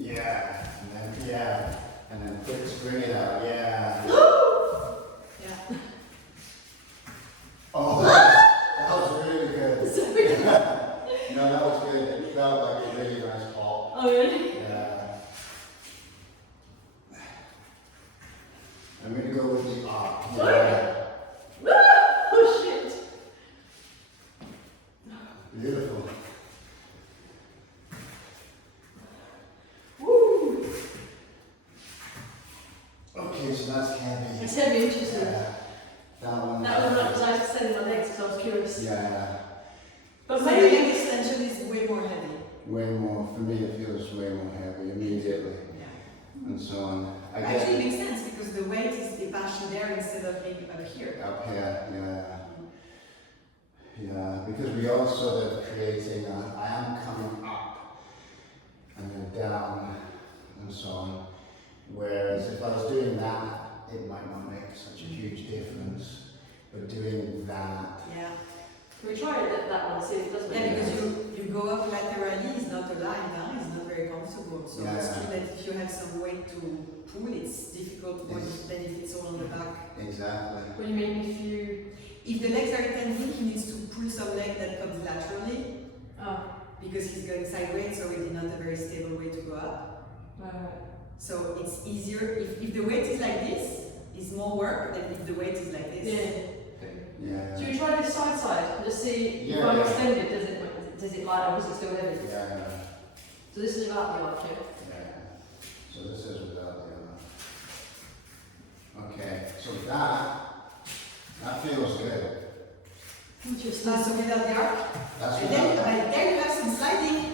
Yeah. And then, yeah. And then quick bring it out. Yeah. Yeah. Oh, that was really good. Sorry. No, that was good. It felt like a really nice pop. Oh, really? Yeah. I'm going to go with the arc. Sorry. Oh, shit. Beautiful. Woo. Okay, so that's heavy. It's heavy, interesting. Yeah. That one. That was like, because I extended my legs because I was curious. Yeah. But So maybe leg extension is way more heavy. Way more. For me, it feels way more heavy immediately, Yeah. and so on. I Actually, get it makes sense because the weight is détaché there instead of maybe over here. up here. Yeah. Yeah. Because we are sort of creating. I am coming up and then down, and so on. Whereas if I was doing that, it might not make such a huge difference. But doing that. Yeah. we try it that one, see if it doesn't Yeah, make because sense. you go up laterally, it's not aligned, huh? It's not very comfortable. So Yeah. it's true that if you have some weight to pull, it's difficult more Yes. than if it's all on the back. Exactly. What do you mean if you... If the legs are tending, he needs to pull some leg that comes laterally Oh, because he's going sideways, so it's not a very stable way to go up. So it's easier, if the weight is like this, it's more work than if the weight is like this. yeah. Yeah. Should we try this side and just see if Yeah, I'm yeah. extended, does it light or is it still heavy? Yeah. So this is about the arc, yeah? Yeah. So this is without the other. Okay. So that feels good. Interesting. So without the arc, That's and then without that. there you have some sliding.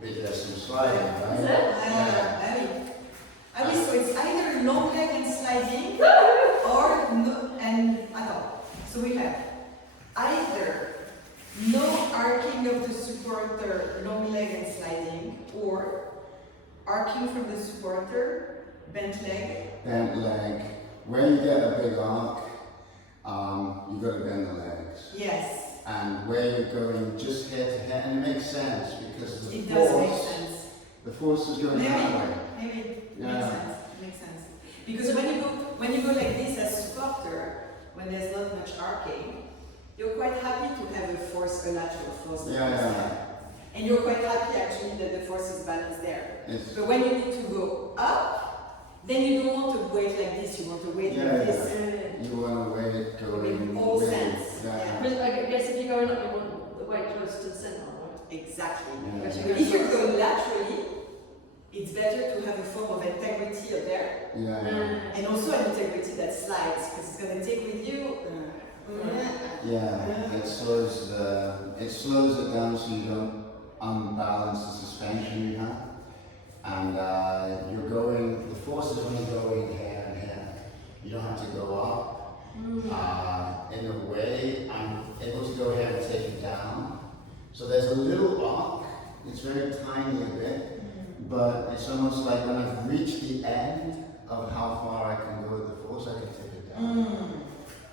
There's some sliding, right? Is it? I mean, so it's either long leg and sliding or no, and at all. So we have either no arcing of the supporter, long leg and sliding, or arcing from the supporter, bent leg. Bent leg. When you get a big arc, you've got to bend the legs. Yes, And where you're going just head to head, and it makes sense because the it does make force, sense. the force is going that way. Maybe it Yeah. makes sense. It makes sense. Because when you go like this as supporter, when there's not much arcing, you're quite happy to have a lateral force. that Yeah, goes yeah. there. And you're quite happy actually that the force is balanced there. It's, But when you need to go up, then you don't want to weight like this, you want to weight Yeah, like yeah. this. you want to weigh it going Make all with- sense. Yeah. But I guess if you're going up, you want the weight close to the centre, right? Exactly. Yeah. Whereas you If you go go laterally, it's better to have a form of integrity up there. Yeah. And also an integrity that slides, because it's going to take with you. Yeah, it slows it down so you don't unbalance the suspension you have, and the force is only going here and here. You don't have to go up. In a way, I'm able to go here and take it down. So there's a little arc. It's very tiny a bit, but it's almost like when I've reached the end of how far I can go with the force, I can take it down.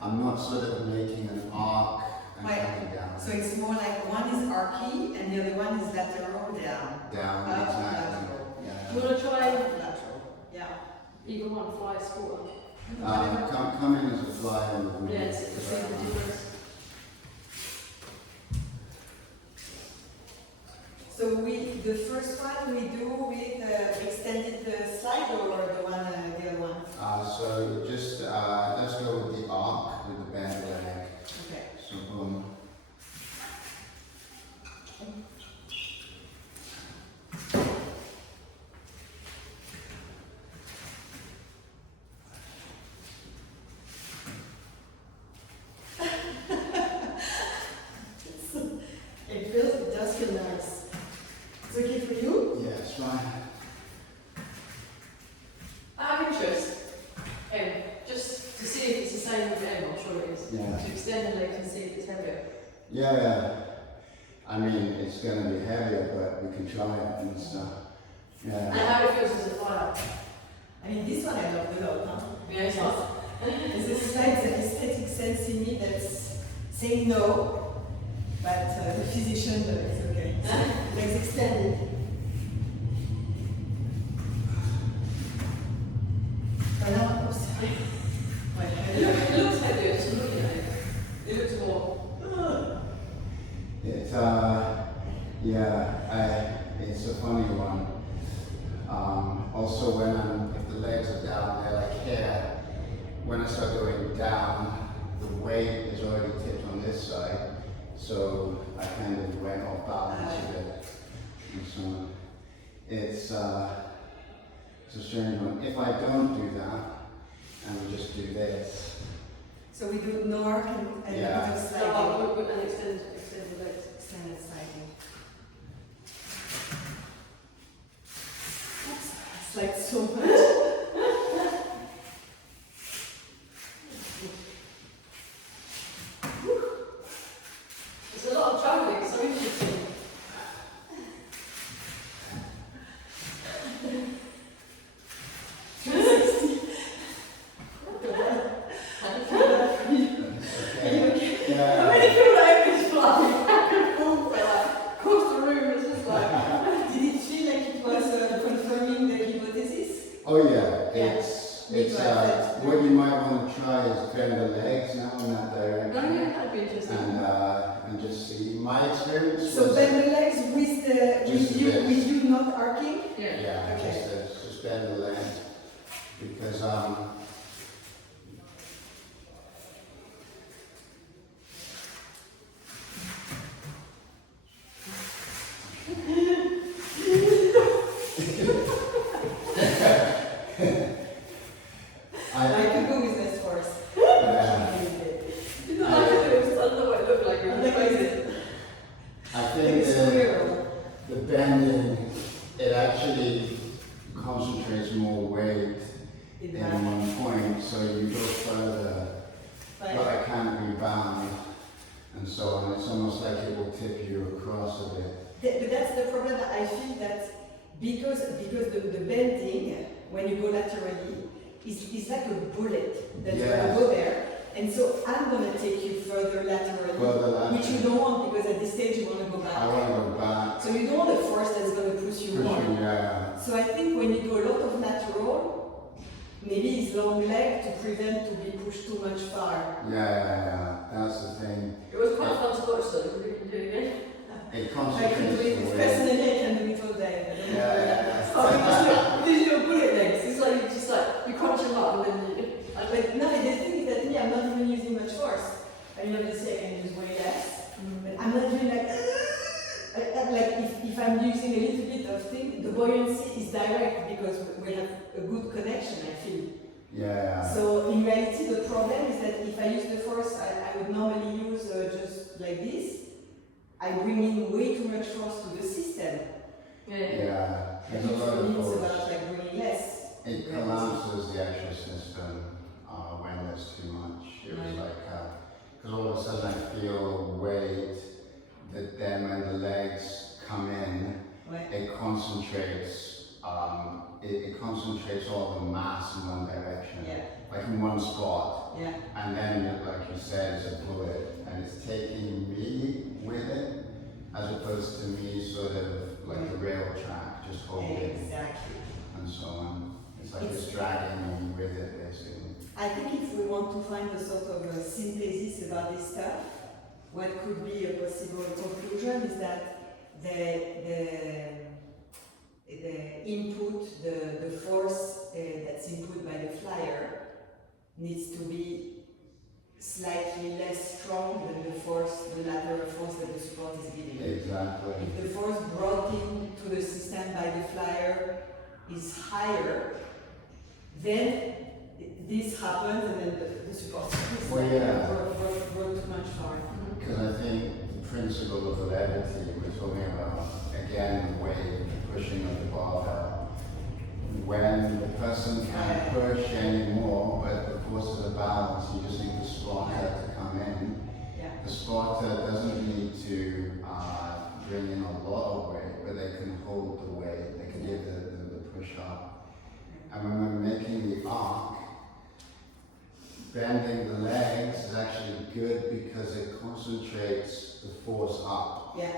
I'm not sort of making an arc and Right. coming down. So it's more like one is archy and the other one is lateral down. Down, Up, exactly. lateral. Yeah. You want to try Lateral. Yeah. either one, fly, squat? Come in as a flyer with me. Yeah, it's the difference. So the first one we do with extended slide or the other one? So just let's go with the arc with the bent leg. Okay. So boom. It does feel nice. It's okay for you? Yeah, it's fine. Out of interest, just to see if it's the same with them, I'm sure it is. Yeah. To extend the legs and see if it's heavier. Yeah. I mean, it's going to be heavier, but we can try it and stuff. And Yeah. how it feels as a flyer. I mean, this one I love a lot, huh? Yeah, it's not. There's a slight aesthetic sense in me that's saying no, but the physician is okay. Legs extended. Yeah, it's a funny one. Also, if the legs are down, they're like hair. When I start going down, the weight is already tipped on this side, so I kind of went off balance a bit. And so it's a strange one. If I don't do that, and we just do this, So we do no arc and Yeah. a bit of So sliding. and extend the legs. Extended sliding. Oops, it's like so much. It's a lot of travelling, so interesting. okay. I Yeah. really feel like it's flying back and forth, like, across the room. It's just like, Did it feel like it was confirming the hypothesis? Oh yeah, Yeah. it's what you might want to try is bend the legs now in that direction. no, yeah, that'd be interesting. And just see. My experience So was bend the legs with Just a bit. with you not arcing? Yeah. yeah, Okay. just bend the legs because I could go with less force. yeah, You know, I could do it, I don't know what it looked like. Like this. I Like think a squirrel. the bending it actually concentrates more weight In in that. one point, so you go further, Like, but I can't rebound and so on. It's almost like it will tip you across a bit. But that's the problem that I feel that because the bending, when you go laterally, is like a bullet that's Yes. going to go there. And so I'm going to take you further laterally, Further laterally. which you don't want because at this stage you want to go I back. want to go back. So you don't want a force that's going to push you more. Pushing, yeah. So I think when you do a lot of lateral, maybe it's long leg to prevent to be pushed too much far. Yeah. That's the thing. It was quite fun to watch though, we can do it again. It I can do concentrates it, the weight. personally I can do it all day. I don't know. Yeah. Oh, these little bullet legs, it's like you just like, you crunch them up and then you, But no, the thing is that me, I'm not even using much force. I mean, obviously I can use way less, but I'm not doing like if I'm using a little bit of thing, the buoyancy is direct because we have a good connection, I feel. Yeah. So in reality, the problem is that if I use the force I would normally use just like this, I bring in way too much force to the system. Yeah. And There's a lot for of me, it's force. about like bringing less. It collapses the actual system when there's too much. It was Right. like, because all of a sudden I feel weight that then when the legs come in, Ouais. it concentrates, it concentrates all the mass in one direction, Yeah, like in one spot. yeah. And then, like you said, it's a bullet, and it's taking me with it, as opposed to me sort of like a rail track, just holding Exactly. and so on. It's like it's dragging me with it, basically. I think if we want to find a sort of a synthesis about this stuff, what could be a possible conclusion is that the input, the force that's input by the flyer needs to be slightly less strong than the force, the lateral force that the support is giving. Exactly. If the force brought into the system by the flyer is higher, then this happens and then the support is Well, yeah. brought too much far. Because I think the principle of levity we're talking about, again, the weight, the pushing of the barbell. When the person can't push anymore, but the forces are balanced, you just need the spotter to come in. Yeah. The spotter doesn't need to bring in a lot of weight, but they can hold the weight, they can give the push up. And when we're making the arc, bending the legs is actually good because it concentrates the force up. Yeah.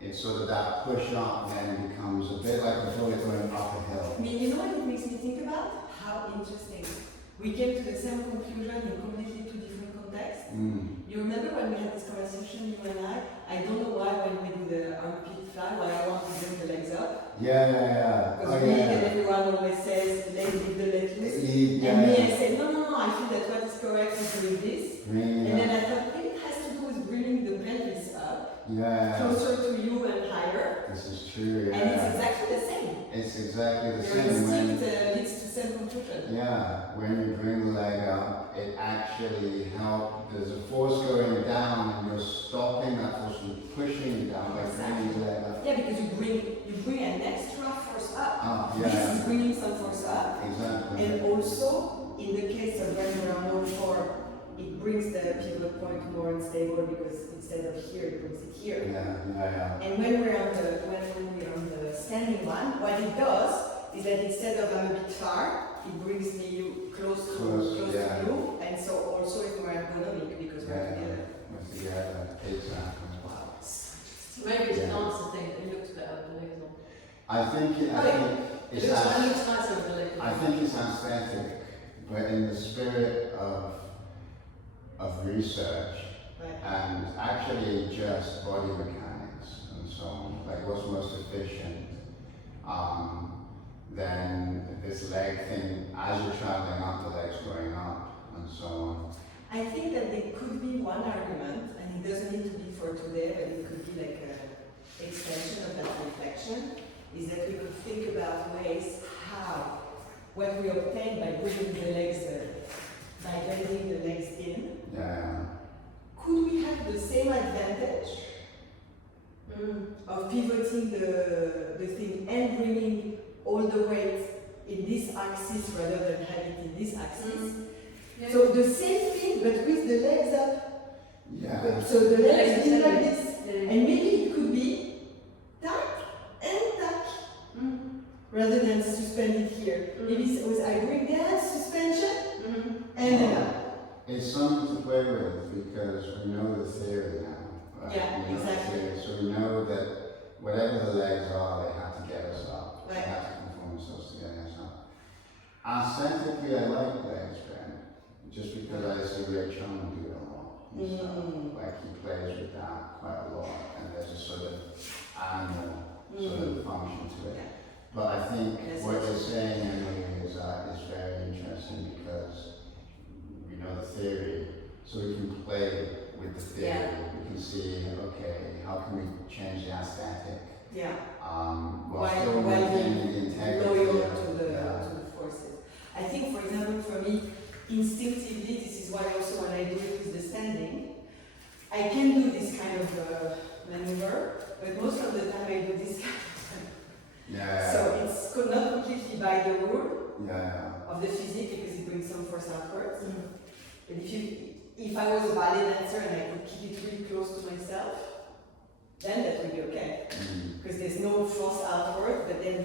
It's sort of that push up then becomes a bit like a bullet going up a hill. I mean, you know what it makes me think about? How interesting. We came to the same conclusion in completely two different contexts. Mm. You remember when we had this conversation, you and I don't know why when we do the armpit flag, Yeah. Because Oh, we and yeah. everyone always says, let's leave the leg loose. Yeah. And me, I said, no, I feel that what is correct is doing this. Really, And then I thought, maybe it has to do with bringing the pelvis up, yeah. closer to you and higher. This is true, yeah. And it's exactly the same. It's exactly the Your same when, instinct leads to self-confusion. yeah, when you bring the leg up, it actually helps, there's a force going down and you're stopping that force from pushing you down by bringing the leg up. Yeah, because you bring an extra force up. Ah, This yeah, is bringing some force up. exactly. And also, in the case of when we're on all four, it brings the pivot point more unstable because instead of here, it brings it here. Yeah. And when we're on the standing one, what it does is that instead of I'm a bit far, it brings me close Close, to yeah. you, and so also it's more ergonomic because we're Yeah. together. Together, exactly. Wow. Maybe it's an answer thing that it looks better with the legs on. I think It it's looks, as- it looks nicer with the legs on. I think it's aesthetic, but in the spirit of research Right. and actually just body mechanics and so on, like what's most efficient, then this leg thing, as you're traveling up, the leg's going up and so on. I think that there could be one argument, and it doesn't need to be for today, but it could be like an extension of that reflection, is that we could think about ways how what we obtain by bringing the legs, by bending the legs in, Yeah. could we have the same advantage of pivoting the thing and bringing all the weight in this axis rather than having it in this axis? Yeah. So the same thing, but with the legs up. Yeah. So the legs in like Legs this. Yeah. And maybe it could be tack and tack rather than suspended here. Maybe I bring down suspension and then up. It's something to play with because we know the theory now. Right? Yeah, We know the exactly. theory. So we know that whatever the legs are, they have to get us up. They Right. have to conform themselves to getting us up. Aesthetically, I like legs bend, just because I see Ray Chung do it a lot. and stuff. Like he plays with that quite a lot, and there's a sort of animal sort of function to it. Yeah. But I think Yes, what yes. you're saying, Emily, is very interesting because we know the theory, so we can play with the theory. Yeah. We can see, okay, how can we change the aesthetic Yeah. while While still maintaining the integrity loyal of to the yeah. forces. I think, for example, for me, instinctively, this is why also when I do it with the standing, I can do this kind of maneuver, but most of the time I do this kind of Yeah. So it's not completely by the rule Yeah. of the physique because it brings some force outwards. But if I was a ballet dancer and I could keep it really close to myself, then that would be okay. Because there's no force outward, but then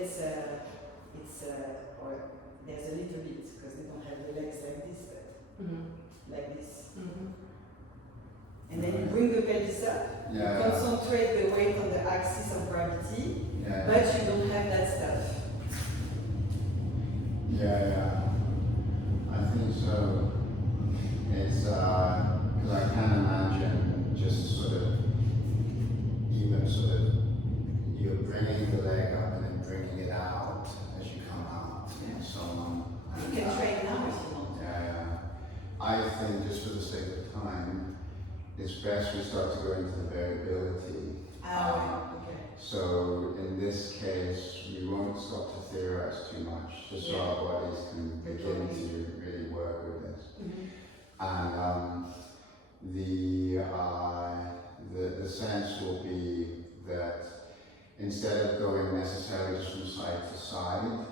or there's a little bit because they don't have the legs like this, but like this. And then you bring the pelvis up, you Yeah. concentrate the weight on the axis of gravity, Yeah. but you don't have that stuff. Yeah. I think so. It's because I can imagine just sort of even sort of you're bringing the leg up and then bringing it out as you come out and so on. You can train now if you want. Yeah. I think just for the sake of time, it's best we start to go into the variability. Okay. So in this case, we won't stop to theorize too much, just so our bodies can begin to really work with this. And the sense will be that instead of going necessarily just from side to side,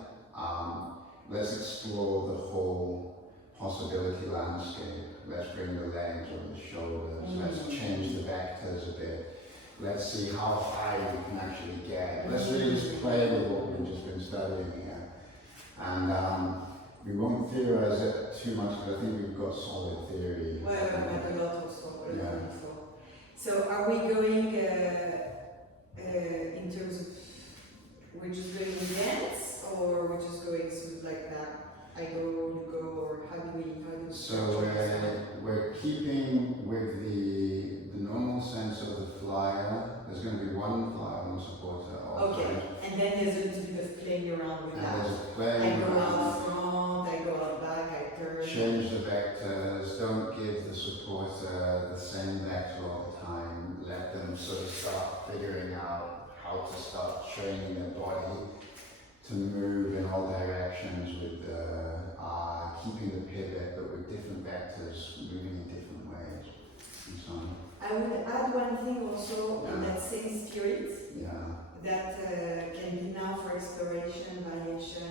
let's explore the whole possibility landscape. Let's bring the legs or the shoulders. Let's change the vectors a bit. Let's see how high we can actually get. Let's really just play with what we've just been studying here. And we won't theorize it too much, but I think we've got solid theory. Well, a lot also. Yeah. So are we going in terms of we're just going in dance or we're just going sort of like that? I go, you go, or how do we So we're keeping with the normal sense of the flyer. There's going to be one flyer, one supporter all the Okay. time. And then there's a little bit of playing around with And that. there's I playing go around. out front, I go out back, I turn. Change the vectors, don't give the supporter the same vector all the time. Let them sort of start figuring out how to start training their body to move in all directions with keeping the pivot, but with different vectors moving in different ways, and so on. I would add one thing also in that same spirit Yeah, that can be now for exploration, variation,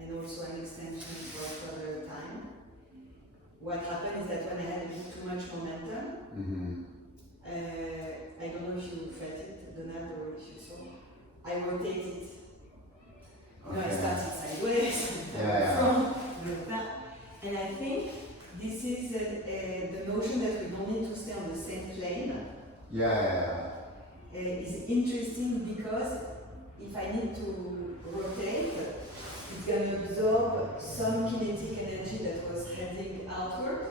and also an extension for further time. What happened is that when I had a bit too much momentum, I don't know if you felt it, Donald, or if you saw, I rotated. No, I Okay. started sideways, Yeah. from, like that. And I think this is the notion that we don't need to stay on the same plane yeah. is interesting because if I need to rotate, it's going to absorb some kinetic energy that was heading outward.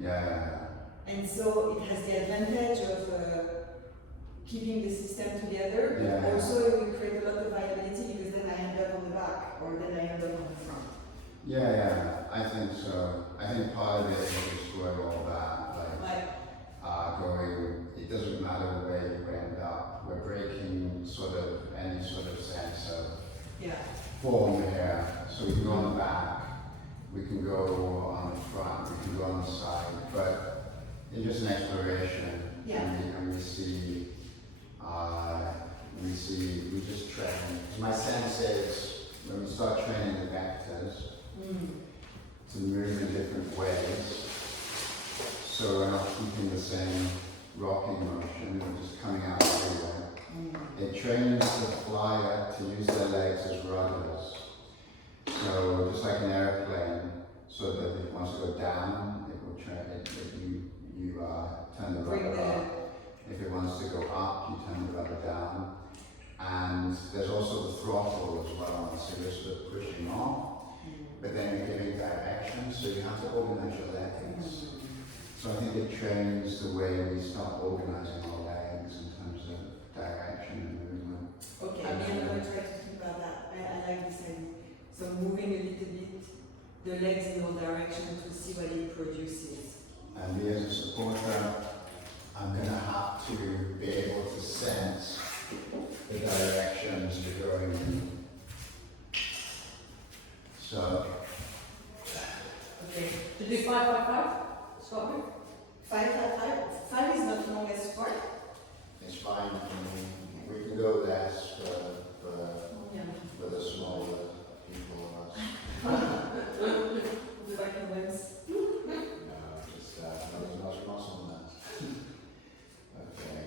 Yeah. And so it has the advantage of keeping the system together, but Yeah. also it will create a lot of variability because then I end up on the back or then I end up on the front. Yeah, I think so. I think part of it is destroy all that, Like, going, it doesn't matter where you end up, we're breaking sort of any sort of sense of yeah. form here. So we can go on the back, we can go on the front, we can go on the side, but it's just an exploration. Yeah. And we see, we just train. My sense is when we start training the vectors to move in different ways, so we're not keeping the same rocking motion, we're just coming out everywhere. It trains the flyer to use their legs as rudders. So just like an airplane, so that if it wants to go down, it will turn the Bring rudder the- up. If it wants to go up, you turn the rudder down. And there's also the throttle as well, so you're sort of pushing off, but then you're giving direction, so you have to organize your legs. So I think it trains the way we start organizing our legs in terms of direction and movement. Okay, maybe I'm going to try to think about that. I like this idea. So moving a little bit, the legs in all directions to see what it produces. And me as a supporter, I'm going to have to be able to sense the directions you're going in. So, Okay. To do 5 by 5? Start with? 5 is not long as 4. it's fine for me. We can go less for the smaller people of us. The back and wings. Just not as much muscle in that. Okay.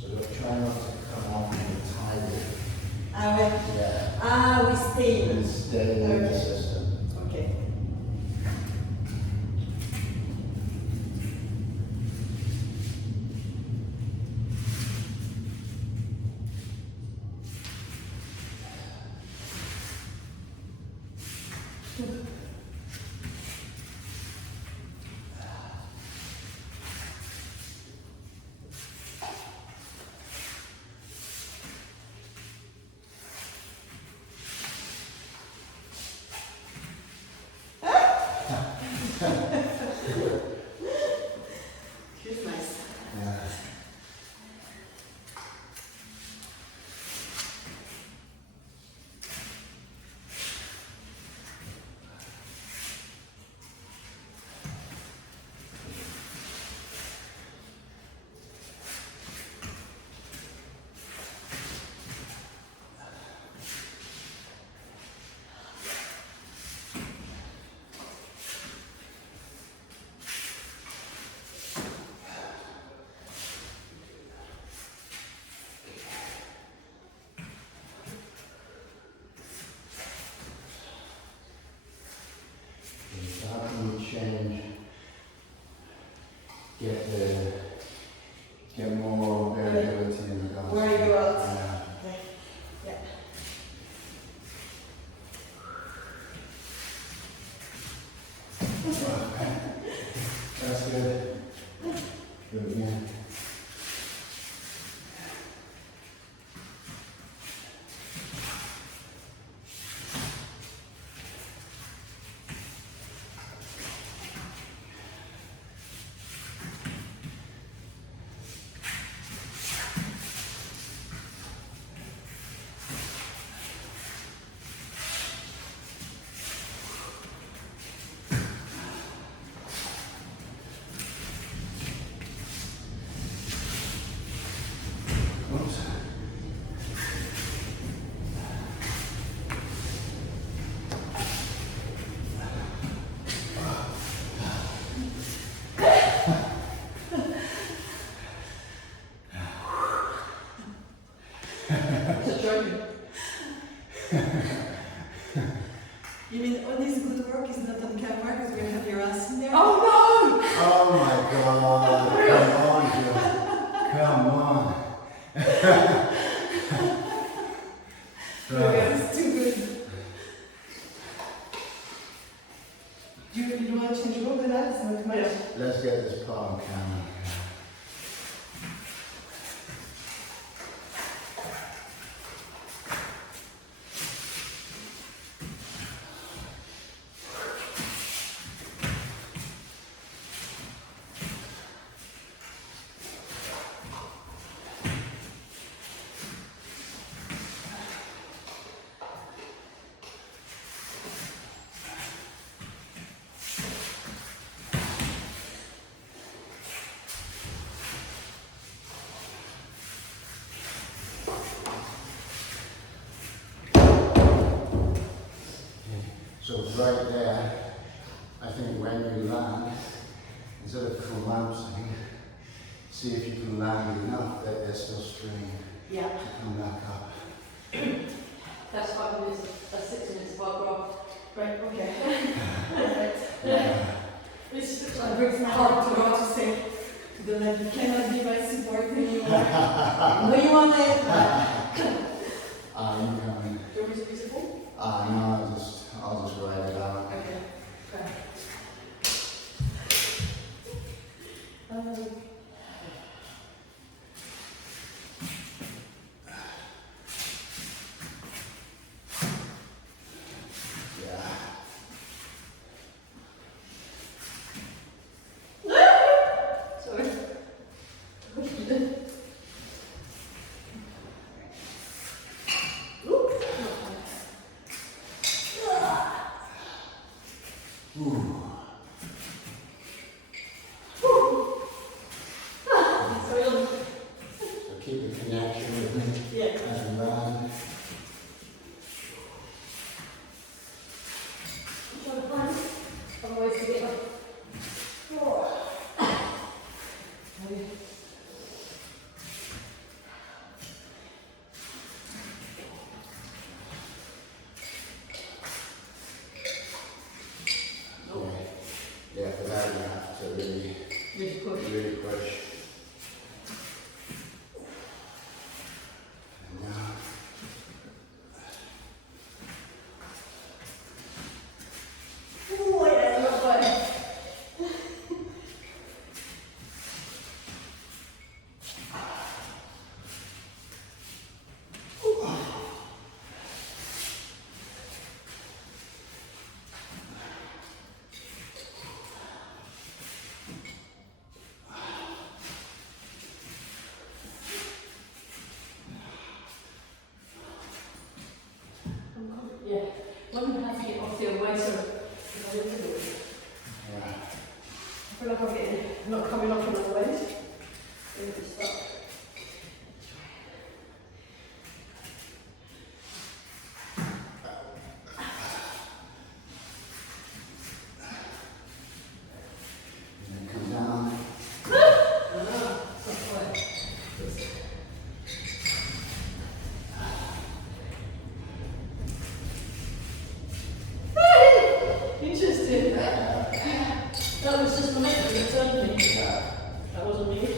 So look, try not to come off the tide. Ah, ouais. Yeah. Ah, we stay. And stay in the Okay. system. Okay. Here's nice. Yeah. change, get more variability in the dance. Where you go out. Yeah. Yeah. That's good. Good again. Oops. It's a joke. You mean all this good work is not on camera because we're gonna have your ass in there? Oh Oh my God! Come on, Joe. Come on. It's too good. Do you want to change a little bit of that? It's not too much. Let's get this part on camera. So right there, I think when you land, instead of collapsing, see if you can land enough that they're still straining Yeah. to come back up. That's 5 minutes. That's 6 minutes of our graph. Right, okay. Perfect. Yeah. It's It breaks my heart to go to say to the lady, you cannot be my support anymore. I know you want it, but You coming? Do you want me to use it full? No, I'll just write it out. Okay. Yeah. Sorry. What did you do? Ooh. Sorry. So keep the connection with me yeah. as we land. Trying to find otherwise to get up. Yeah, for that you have to really, Really push. really push. And now. Oh, yeah, not bad. Yeah, one has to get off the way, so I don't do it. Yeah. I feel like I'm not coming off on the ways. I need to stop. And then come down. Interesting. Yeah. Yeah. That wasn't me.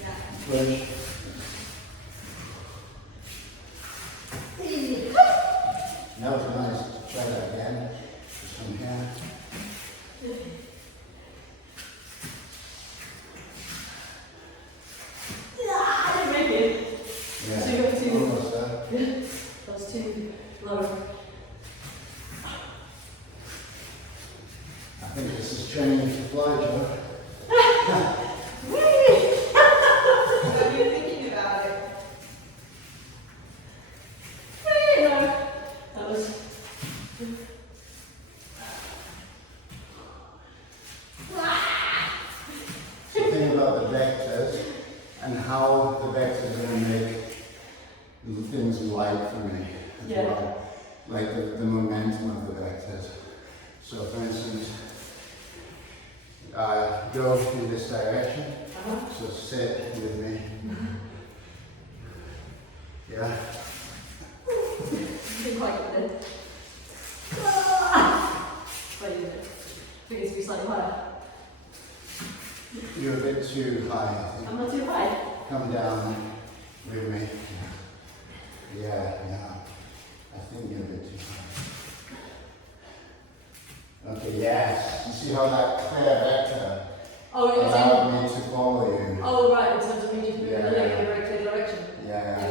Yeah. Push. That was nice. Try that again. Just from here. I didn't make it. Yeah. Two. Almost there. That was too low. I think this is training to fly, Joe. What are you thinking about it? No. That was. The thing about the vectors and how the vectors are going to make things light for me as Yeah. well. Like the momentum of the vectors. So for instance, go in this direction. So sit with me. Yeah. Didn't quite get there. Wait a minute. I think it's to be slightly higher. You're a bit too high, I think. I'm not too high. Come down with me. Yeah, yeah. I think you're a bit too high. Okay, yes. You see how that clear vector Oh, it's in. allowed me to follow you? Oh, right, in terms of me just moving Yeah. the leg in a very clear direction. Yeah.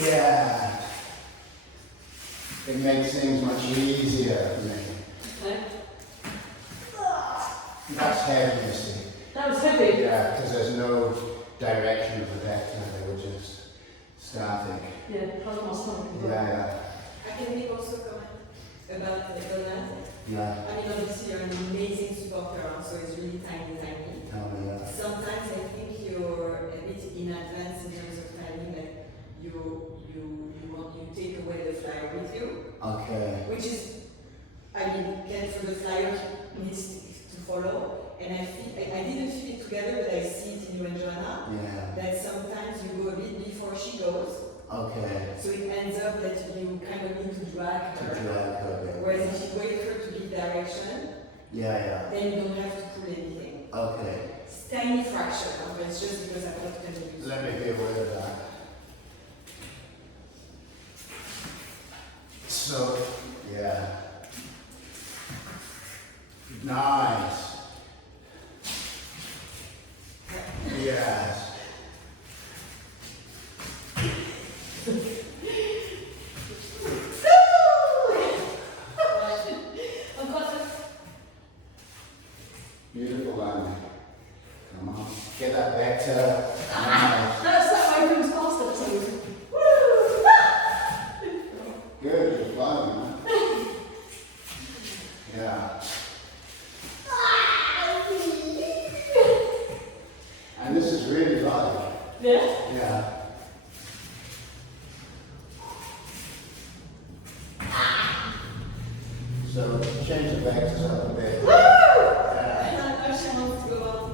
Yeah. Yeah. It makes things much easier for me. Okay. That's heavy, you see. That was heavy. Yeah, because there's no direction of the vector. They were just static. Yeah, how's my stomach as well? Yeah, I can make also comment about Donald. yeah. I mean, obviously you're an amazing supporter, so it's really tiny, tiny. Tell me that. Sometimes I think you're a bit in advance in terms of timing, like you take away the flyer with you, Okay. which is, I mean, again, for the flyer needs to follow, and I didn't feel it together, but I see it in you and Joanna, Yeah. that sometimes you go a bit before she goes, Okay. so it ends up that you kind of need to drag To her. drag her. Whereas if you wait for her to give direction, Yeah. then you don't have to pull anything. Okay. It's tiny fraction, but it's just because I've got to use. Let me be aware of that. So, yeah. Nice. Yes. Beautiful landing. Come on. Get that vector. Nice. That's that way moves faster for some reason. Good, you're flying, man. Yeah. And this is really light. Yeah? Yeah. So change the vectors up a bit. Yeah. I she wants to go on.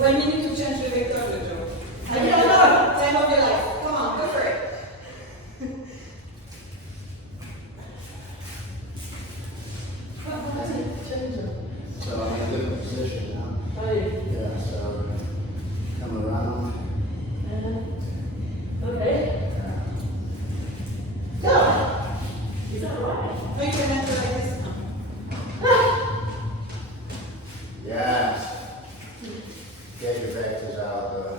When you need to change the vector, Joe. I don't know. Time of your life. Come on, go for it. So I'm in a different position now. Oh, yeah. Yeah, so come around. Okay. Yeah. Is that right? No, you can enter like this. Yes. Get your vectors out there.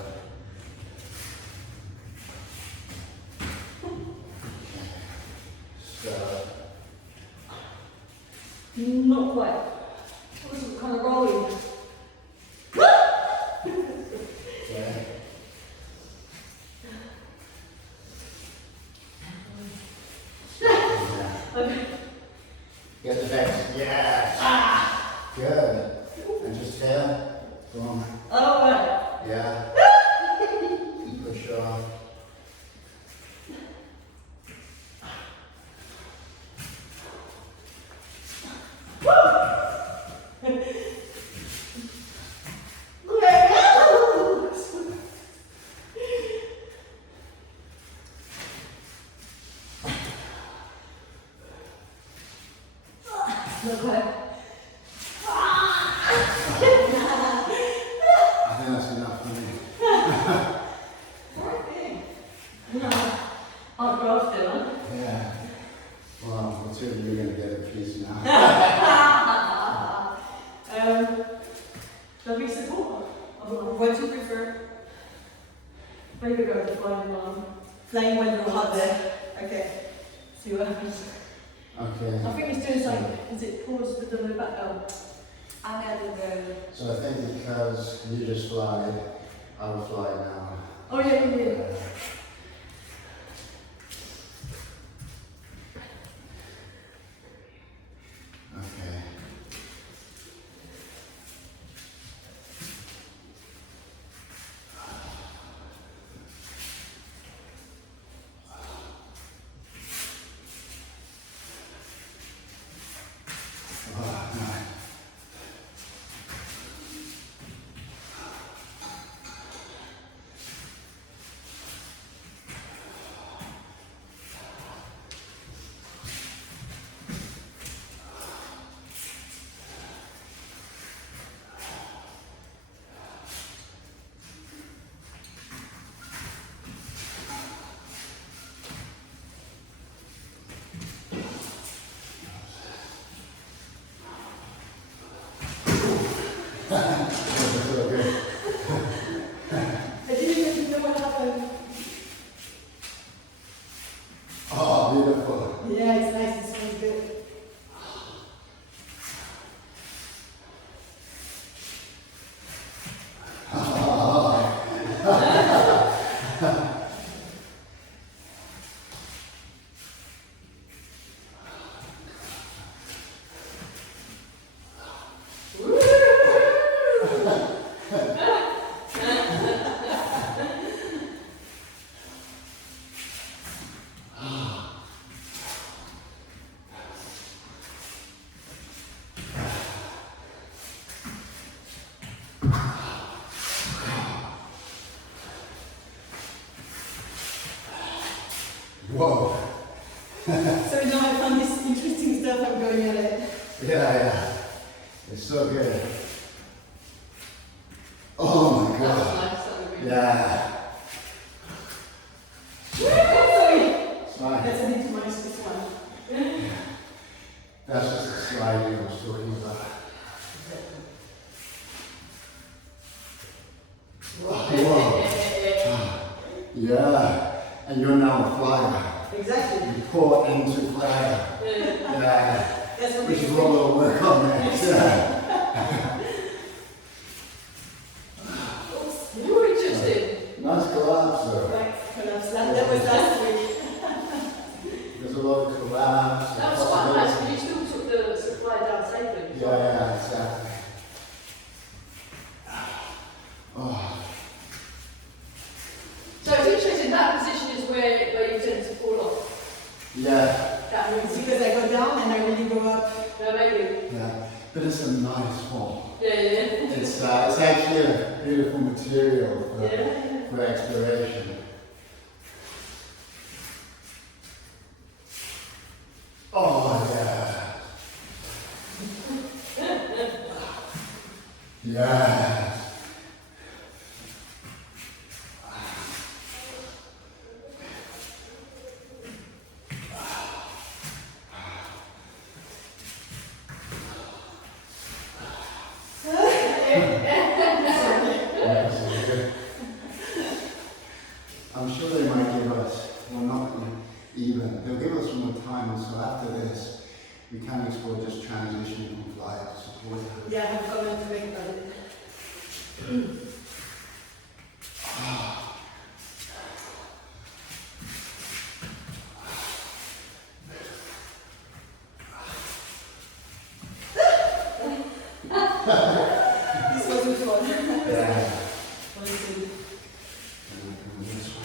So, Not quite. This is kind of rolling. okay. Get the vectors. Yes. Good. And just here. Boom. Oh, right. Yeah. Push off. Maybe go to flying alarm. Flying when you're hot there. Okay. See what happens. Okay. I think it's doing something. Is it pause with the back down? I'm at the. So I think because you just fly, I will fly now. Oh yeah, yeah. Okay. Oh, no. Okay. I didn't even know what happened. Oh, beautiful. Yeah, it's nice. This one's good. Whoa. So now I found this interesting stuff. I'm going at it. Yeah. It's so good. Oh my That was god. nice. That was good. Yeah. Sorry. Slide. That's a bit too much. This one. That's just the sliding I was talking about. Whoa. Yeah. And you're now a flyer. Exactly. You pour into flyer. Yeah. That's what We we should should roll a work on that. Yeah. You were interested. Nice collapse though. Right, collapse. That was last week. There's a lot of collapse. and That was quite nice, but possibilities. you still took the supply down safely. Yeah, exactly. Oh. So it's interesting, that position is where you tend to fall off. Yeah. That It's means because I go down and I really go up. no, maybe. Yeah. But it's a nice form. Yeah. It's actually a beautiful material for, Yeah. for exploration. Oh yeah. Yeah. I'm sure they might give us, well not even, they'll give us more time, and so after this, we can explore just transitioning from flyer to support. Yeah, I have comment to make about it. This wasn't fun. Yeah. Honestly. And we come this way.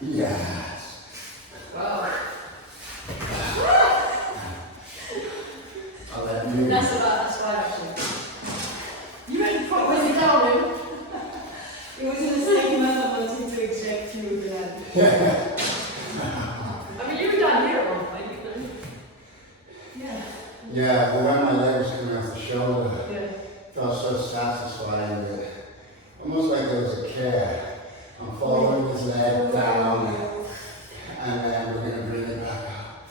Yes. Wow. I'll let you. That's fine actually. You went Was it downhill? I mean, you were down here at one point, you know. Yeah. Yeah, but when my leg was coming off the shoulder, Yeah. it felt so satisfying that almost like there was a care. I'm following his leg down, and then we're going to bring it back up.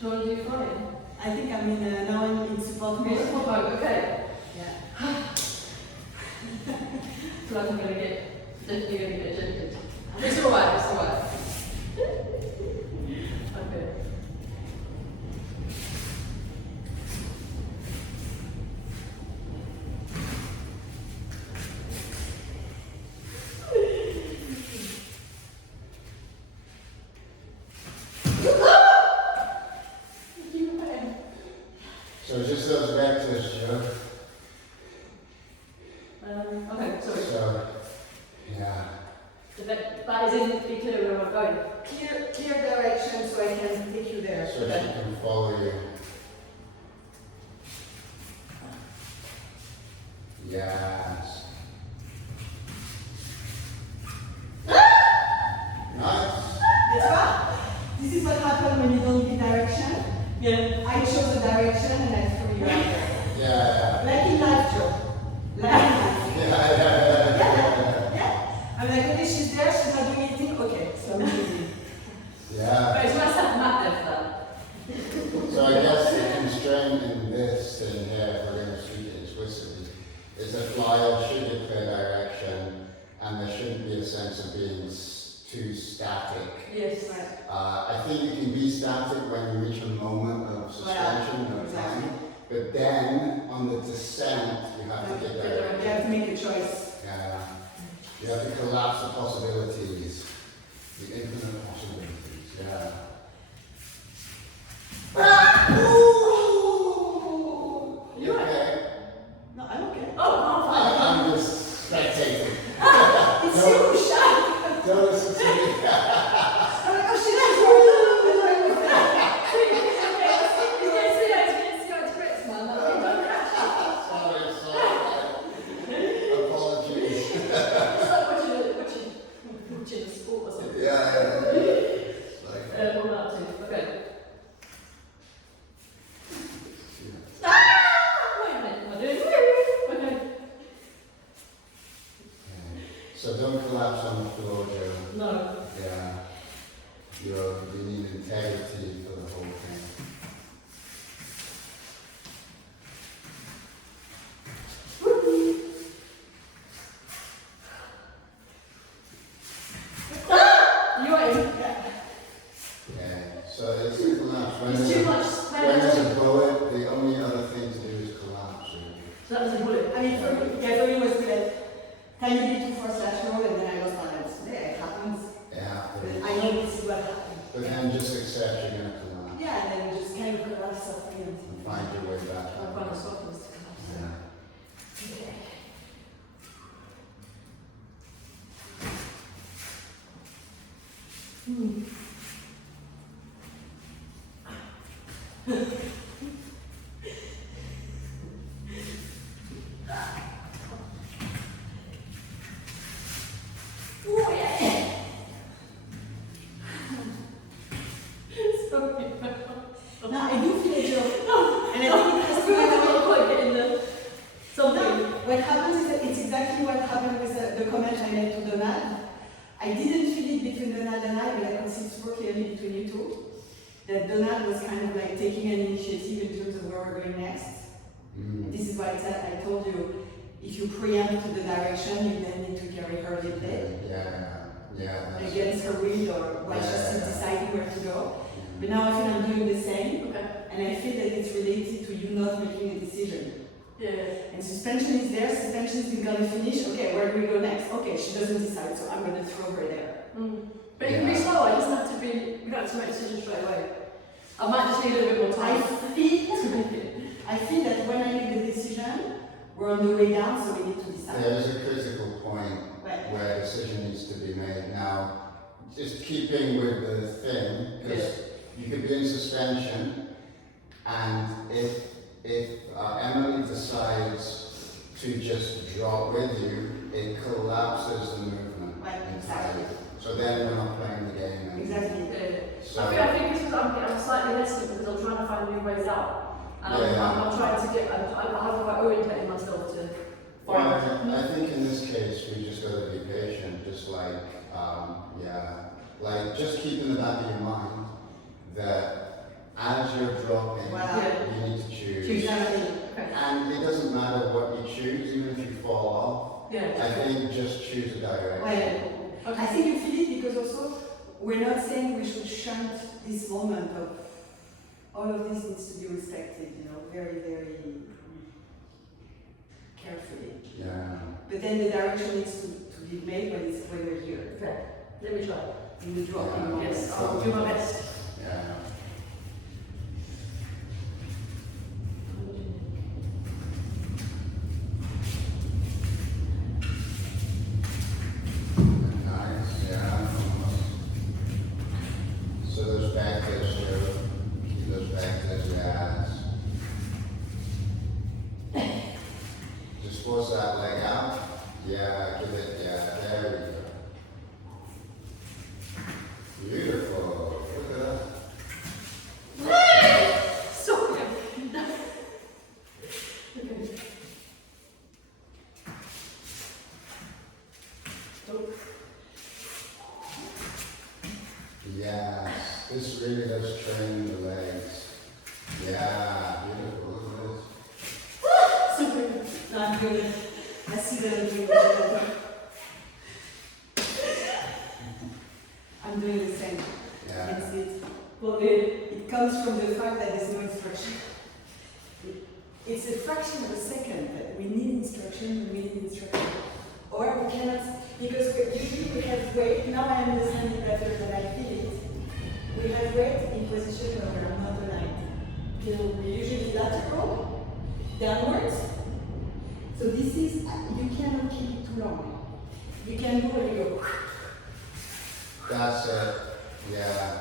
Do you want to do fine? I think I'm in, now I'm in support mode. Beautiful home, okay. Yeah. So I'm going to get, definitely going to get ejected. It's alright, it's alright. Okay. So just those vectors, Joe. Okay, sorry. So, yeah. That is in be clear where I'm going. Clear direction so I can take you there. So she can follow you. Yes. Nice. That's right. This is what happens when you don't give direction. Yeah. I chose the direction and I threw you out there. Yeah. Like in life, Joe. Like in life. Yeah. Yeah. I'm like, okay, she's there, she's not doing anything. Okay, so I'm leaving. Yeah. Right, so I set the map there for that. So I guess the constraint in this thing here, if we're going to speak it explicitly, is that flyout should declare direction, and there shouldn't be a sense of being too static. Yes. Right. I think you can be static when you reach a moment of suspension or Exactly. time, but then on the descent, you have to get there. You have to make a choice. Yeah. You have to collapse the possibilities, the infinite possibilities. Yeah. You right? Okay? No, I'm okay. Oh, I'm fine. I'm just spectating. It's you, shy. Don't listen to me. I'm like, oh shit, I'm sorry. I'm Sorry. Apologies. Yeah. Like, so don't collapse on the floor, Joe. No. Yeah. You need integrity for the whole thing. You are in. Okay. So it's a collapse. When It's there's too a- much. when there's a bullet, the only other thing to do is collapse. Really. So that was a bullet. I mean, for me it was like tiny bit too far slash roll and then I lost my balance. Yeah, it happens. Yeah. But I know this is what happened. But then just accept you're going to collapse Yeah, and then just kind of collapse something and and find your way back. I'll find the softness to collapse. Yeah. Okay. Oh, yeah. Sorry. now I do feel a joke. And I think it has to be I'm quite getting the something. No, what happens is that it's exactly what happened with the comment I made to Donald. I didn't feel it between Donald and I, but I could see it super clearly between you two. That Donald was kind of like taking an initiative in terms of where we're going next. And this is why I told you, if you preempt the direction, you then need to carry her with it Yeah. That's against her will or while she's still deciding where to go. But now I feel I'm doing the same, Okay. and I feel that it's related to you not making a decision. Yeah. And suspension is there, suspension is gonna finish, okay, where do we go next? Okay, she doesn't decide, so I'm gonna throw her there. But it can be slow, it doesn't have to be, we don't have to make decisions straight away. I might just need a little bit more I time feel, to make it. I feel that when I make the decision, we're on the way down, so we need to decide. There is a critical point Right. where a decision needs to be made. Now, just keeping with the thing, because you could be in suspension, and if Emily decides to just drop with you, it collapses the movement Right, entirely. exactly. So then we're not playing the game anymore. Exactly. So, I think it's because I'm slightly hesitant because I'm trying to find new ways out. And I'm trying to get, I haven't quite orientated myself to well, find I think in this case we just got to be patient, just like, like just keep in the back of your mind that as you're dropping, Wow. you need to choose. Exactly. Okay. And it doesn't matter what you choose, even if you fall Yeah. off. I think just choose a direction. Well, I think you feel it because also we're not saying we should shunt this moment of all of this needs to be respected, you know, very, very carefully. Yeah. But then the direction needs to be made when we're here. Okay. Let me try. In the dropping Yeah. moment. Yes, I'll do my best. Yeah. Nice, yeah. So those back legs here, keep those back legs, yes. Just force that leg out. Yeah, give it, yeah, there we go. Beautiful, look at that. Sorry. Yes, this really does train the legs. Yeah, beautiful, look at this. No, I'm doing it. I see that I'm doing it. I'm doing the same. Yeah. It's it. Well, It comes from the fact that there's no instruction. It's a fraction of a second that we need instruction, we need instruction. Or we cannot, because usually we have weight, now I understand it better than I feel it. We have weight in position where we're not aligned. You know, we're usually lateral, downwards. So this is, you cannot keep it too long. You can go and go. That's it, yeah.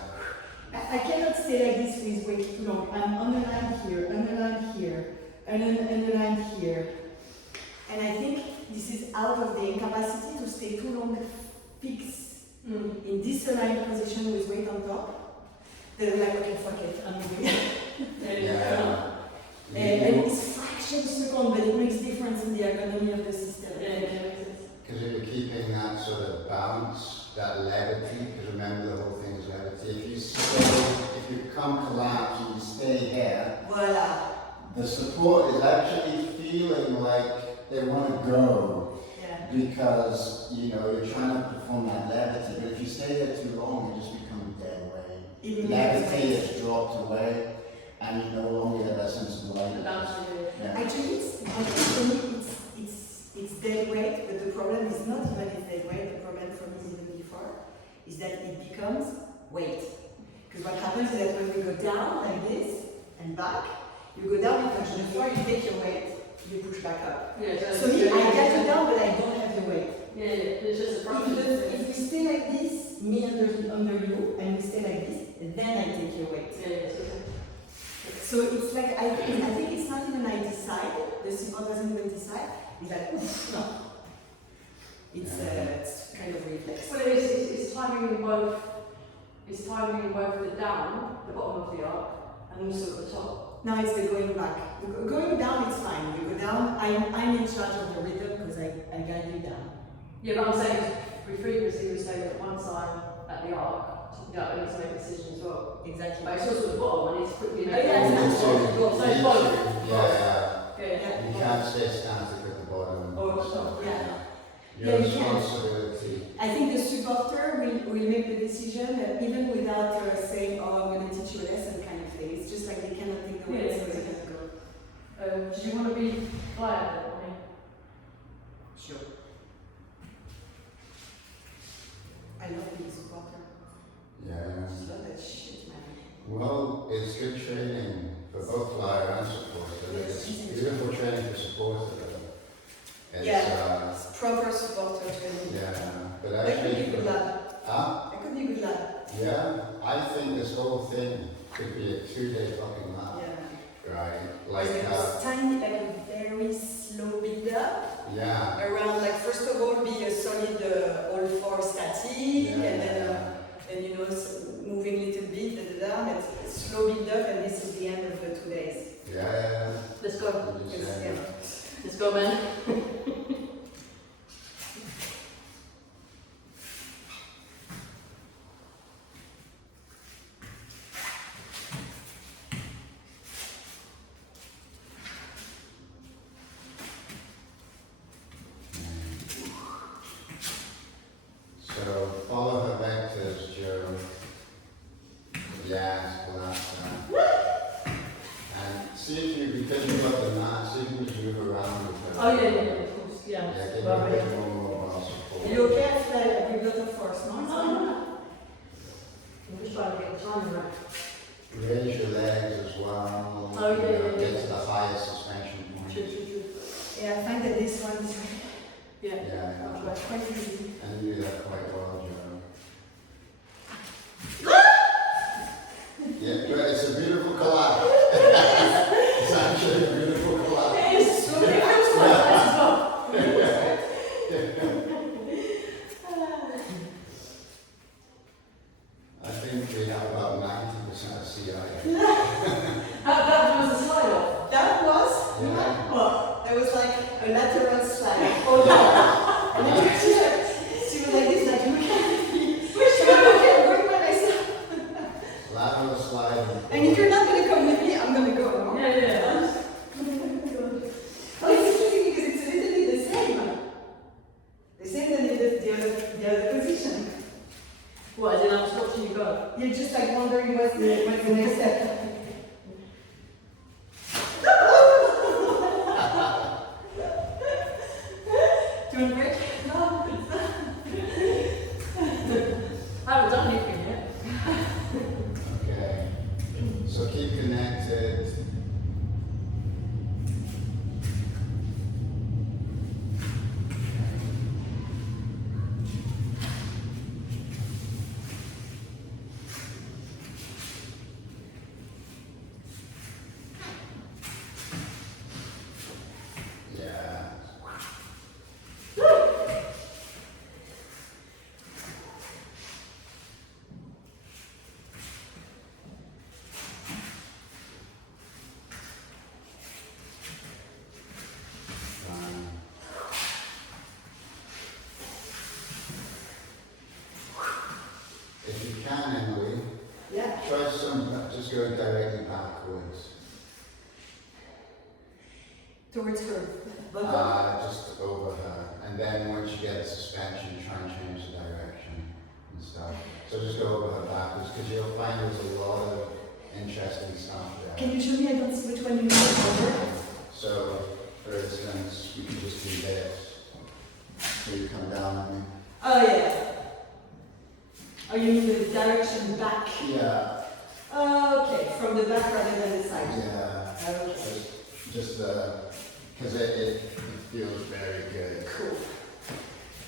I cannot stay like this with weight too long. I'm underlined here, and then underlined here. And I think this is out of the incapacity to stay too long fixed in this aligned position with weight on top. They're like, okay, fuck it, I'm moving. Yeah. And it's fraction second, but it makes difference in the ergonomy of the system. Because if you're keeping that sort of balance, that levity, because remember the whole thing is levity. If you stay, if you come collapse and you stay here, Voila. the support is actually feeling like they want to go Yeah. because you know you're trying to perform that levity. But if you stay there too long, you just become dead weight. Even Levity has dropped away, and you no longer have that sense of lightness. Yeah. Actually, I think for me it's dead weight, but the problem is not even it's dead weight. The problem for me is even before is that it becomes weight. Because what happens is that when we go down like this and back, you go down because before you take your weight, you push back up. So me, I get you down, but I don't have the weight. It's just a problem. If we stay like this, me under you, and we stay like this, then I take your weight. So it's like, I think it's not even I decide, the support doesn't even decide, it's like, oof, no. It's kind of reflex. Well, it's timing in both. It's timing in both the down, the bottom of the arc, and also at the top. Now it's the going back. The going down is fine. You go down, I'm in charge of the rhythm because I guide you down. Yeah, but I'm saying with frequency, we stay at one side at the arc. Yeah, I need to make a decision as well. Exactly. But it's also the bottom. I need to quickly make Oh, yeah, a it's decision. not- So it's both. Yeah. You can't stay static at the bottom. Or at the top. Yeah. Your Yeah, you can. responsibility. I think the supporter will make the decision even without saying, oh, I'm going to teach you a lesson kind of thing. It's just like they cannot take the weight, Yeah. so they have to go. Do you want to be flying then? Sure. I love being a supporter. Yeah. Just love that shit, man. Well, it's good training for both flyer and supporter. It's beautiful training for supporter. It's, Yeah. It's proper supporter training. yeah, but I could be actually, a good lad. huh? I could be a good lad. Yeah, I think this whole thing could be a 2-day fucking lab, Yeah. right? Like, It's tiny, like a very very slow build up. Yeah. Around, like, first of all, be a solid all four static, and then you know, moving a little bit, but slow build up, and this is the end of the 2 days. Yeah. Let's go. Yeah. Let's go, man. So follow her vectors, Joe. Yes, Palasta. And see if you, because you've got the knot, see if you can move around with her. Oh, yeah, of course, yeah. Yeah, give her a bit more muscle Are support. you okay after that? We've got a force, no? It's fine. I'm just trying to get the timing right. Raise your legs as well. Oh, yeah. Get to the highest suspension point. True. Yeah, I find that this one is Yeah. Yeah, quite easy. and you do that quite well, Joe. Yeah, but it's a beautiful collab. It's actually a beautiful collab. It is so beautiful. Let's go. I think we have about 90% of CI. That was a slide off. That was, Yeah. What? that was like a lateral slide. Oh, no. And then she was like this, like, look at me. She was looking at work by myself. Lateral slide. And if you're not gonna come with me, I'm gonna go. No? Yeah. Oh, it's interesting because it's a little bit the same. The same than the other position. What, as in I was watching you go? You're just like wondering what's the next step. Do you want a break? No. I haven't done anything yet. Okay. So keep connected. Yeah. Fine. If you can, Emily, Yeah. try just go directly backwards. Towards her. Just over her. And then once you get suspension, try and change the direction and stuff. So just go over her backwards, because you'll find there's a lot of interesting stuff there. Can you show me? I don't see which one you need over. So, for instance, you can just do this. So you come down on me. Oh yeah. Oh, you mean the direction back? Yeah, Okay, from the back rather than the side. yeah. Okay. Just because it feels very good. Cool.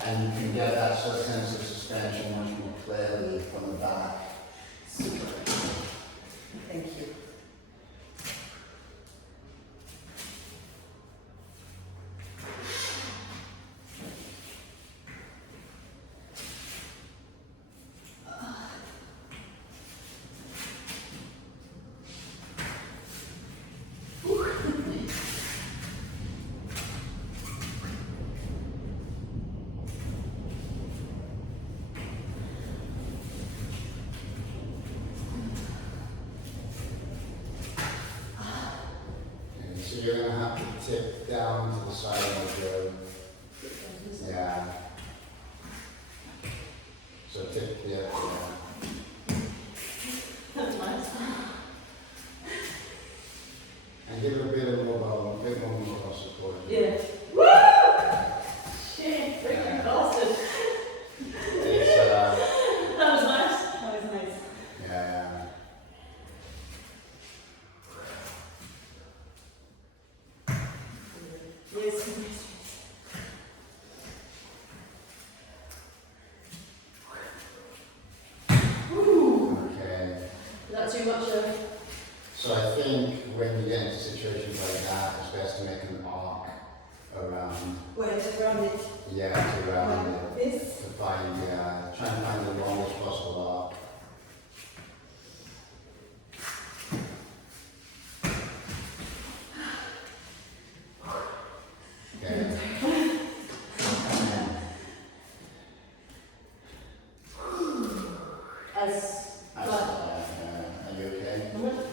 And you can get that sort of sense of suspension much more clearly from the back. Super. Thank you. around it. Yeah, to around it. Like this. To find, try and find the longest possible arc. Okay. And then, As are you okay? Mhm.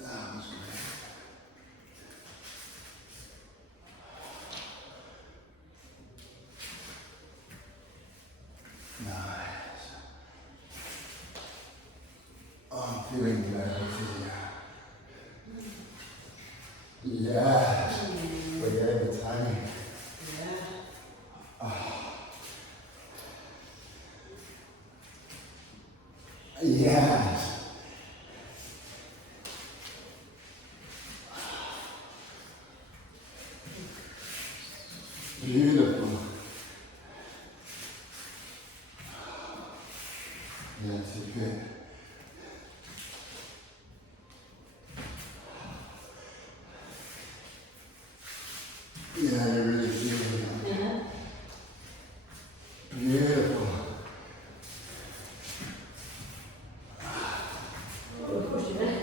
That was great. Nice. Oh, I'm feeling good. Yes. We're getting the timing. Yes. Beautiful. That's good. Yeah, you're really feeling it. Yeah. Beautiful. Oh, pushing it.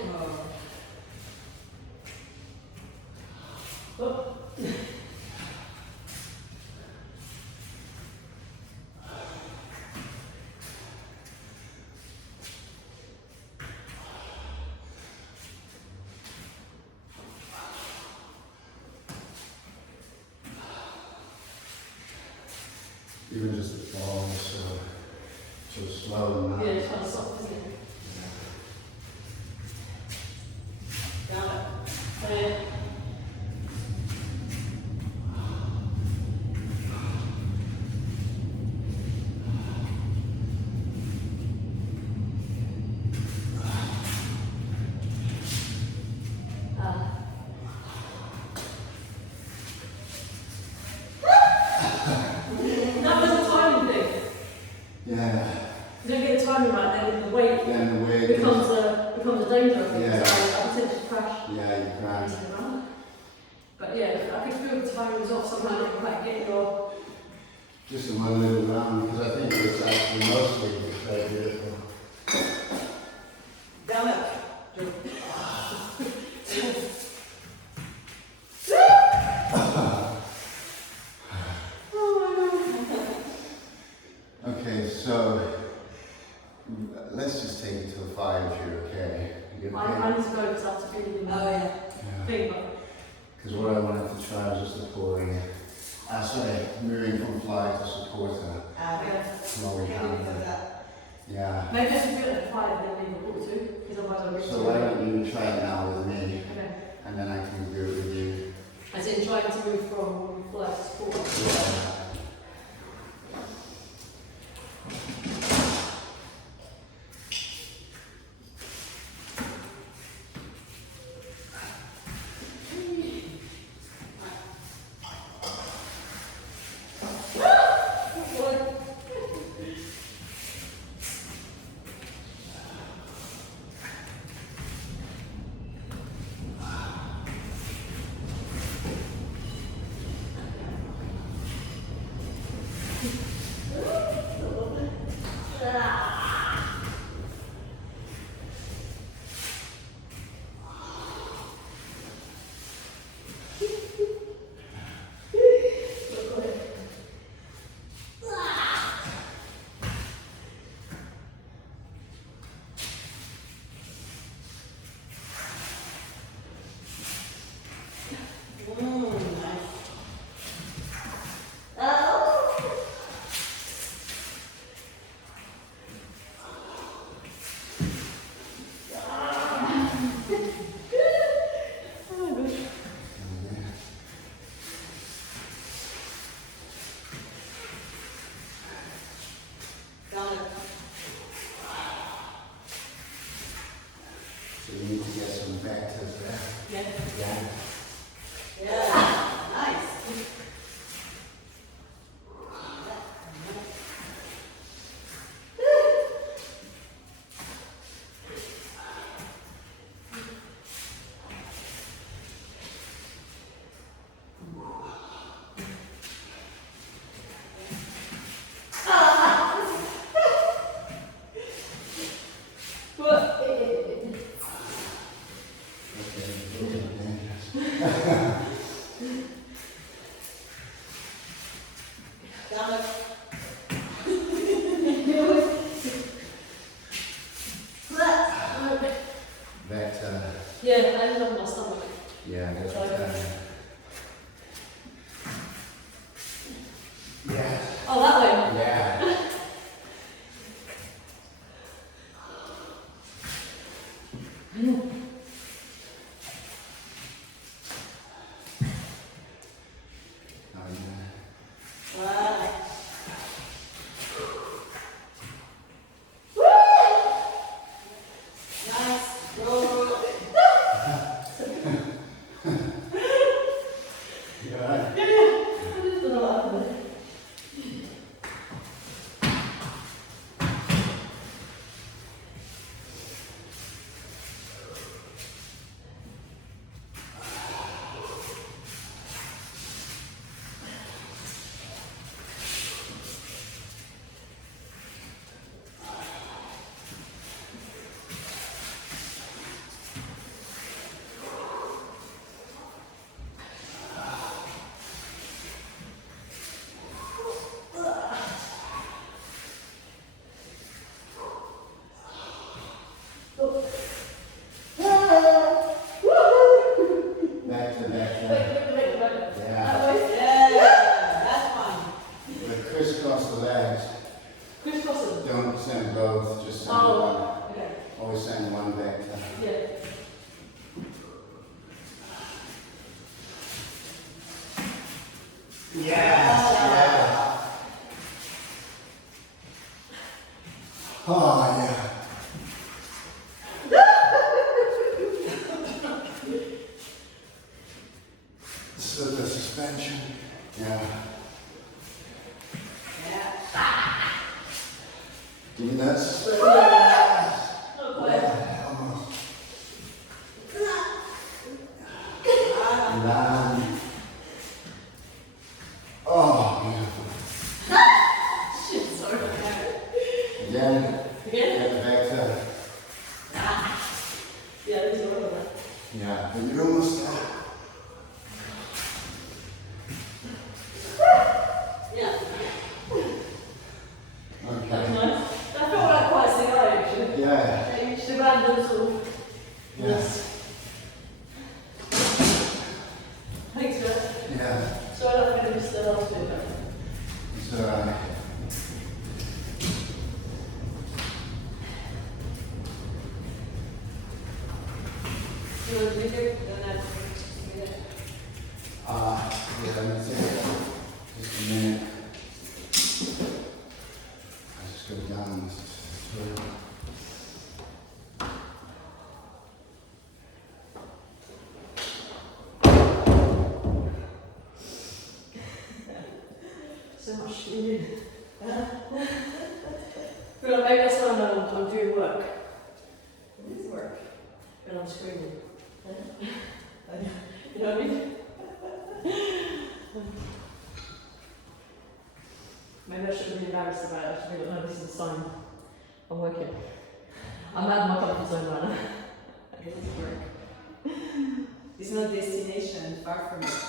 Oh. Even just the fall is so slow now. Yeah, it's kind of soft, isn't it? Down it. Yeah. That was a timing thing. Yeah. If you don't get the timing right, then the weight Then the way becomes a danger, I think. Yeah. So I potentially crash yeah, you cry. into the ground. But yeah, I could feel the timing was off somehow. You like get your Just in one little round because I think it's actually mostly very beautiful. Down it. Okay, so let's just take it to a 5 if you're okay. You I okay? need to go because I have to feel the Oh yeah. thing. But Because what I wanted to try was just supporting, moving from fly to supporter. yeah. Slowly Getting down. for that. Yeah. Maybe I should do it at 5 and then leave a quarter to, because otherwise I'll reach So why don't you try it now with me, Okay. and then I can do it with you. As in trying to move from fly to sport. Yeah. stomach. That, Yeah, I ended up on my stomach. yeah, that's, yeah, Oh, that way. yeah. Oh, yeah. Wow. Nice. Go. Yeah. I don't know what happened. Back to back, Wait, yeah. wait, wait, wait. Yeah. That way. Yeah, that's fine. The crisscross the legs. Crisscrossing. Don't send both, just send Oh. one. Okay. Always send one back to. Yeah. Yes, yeah. Oh, yeah. So the suspension. Yeah. Yeah. Give me that suspension. Not quite. Yeah, almost. Ah, And then. Oh, beautiful. Shit, sorry. Again. Again? Get back to. Yeah, this is all of that. Yeah, but you're almost there. Yeah. That was Okay. nice. That felt like quite a cigar actually. Yeah. Yeah, you should have random sort of. Yes. Thanks, guys. Yeah. Sorry I finished the last bit. but- It's you want to drink it? Then I- yeah, let me take just a minute. I just go down this tutorial. So much shit. Feel like maybe that's why I'm doing work. It is work. And I'm screaming. You know what I mean? Maybe I shouldn't be embarrassed about it. I should be like, no, this is a sign. I'm working. I'm out of my comfort zone right now. It is work. It's not destination, far from it.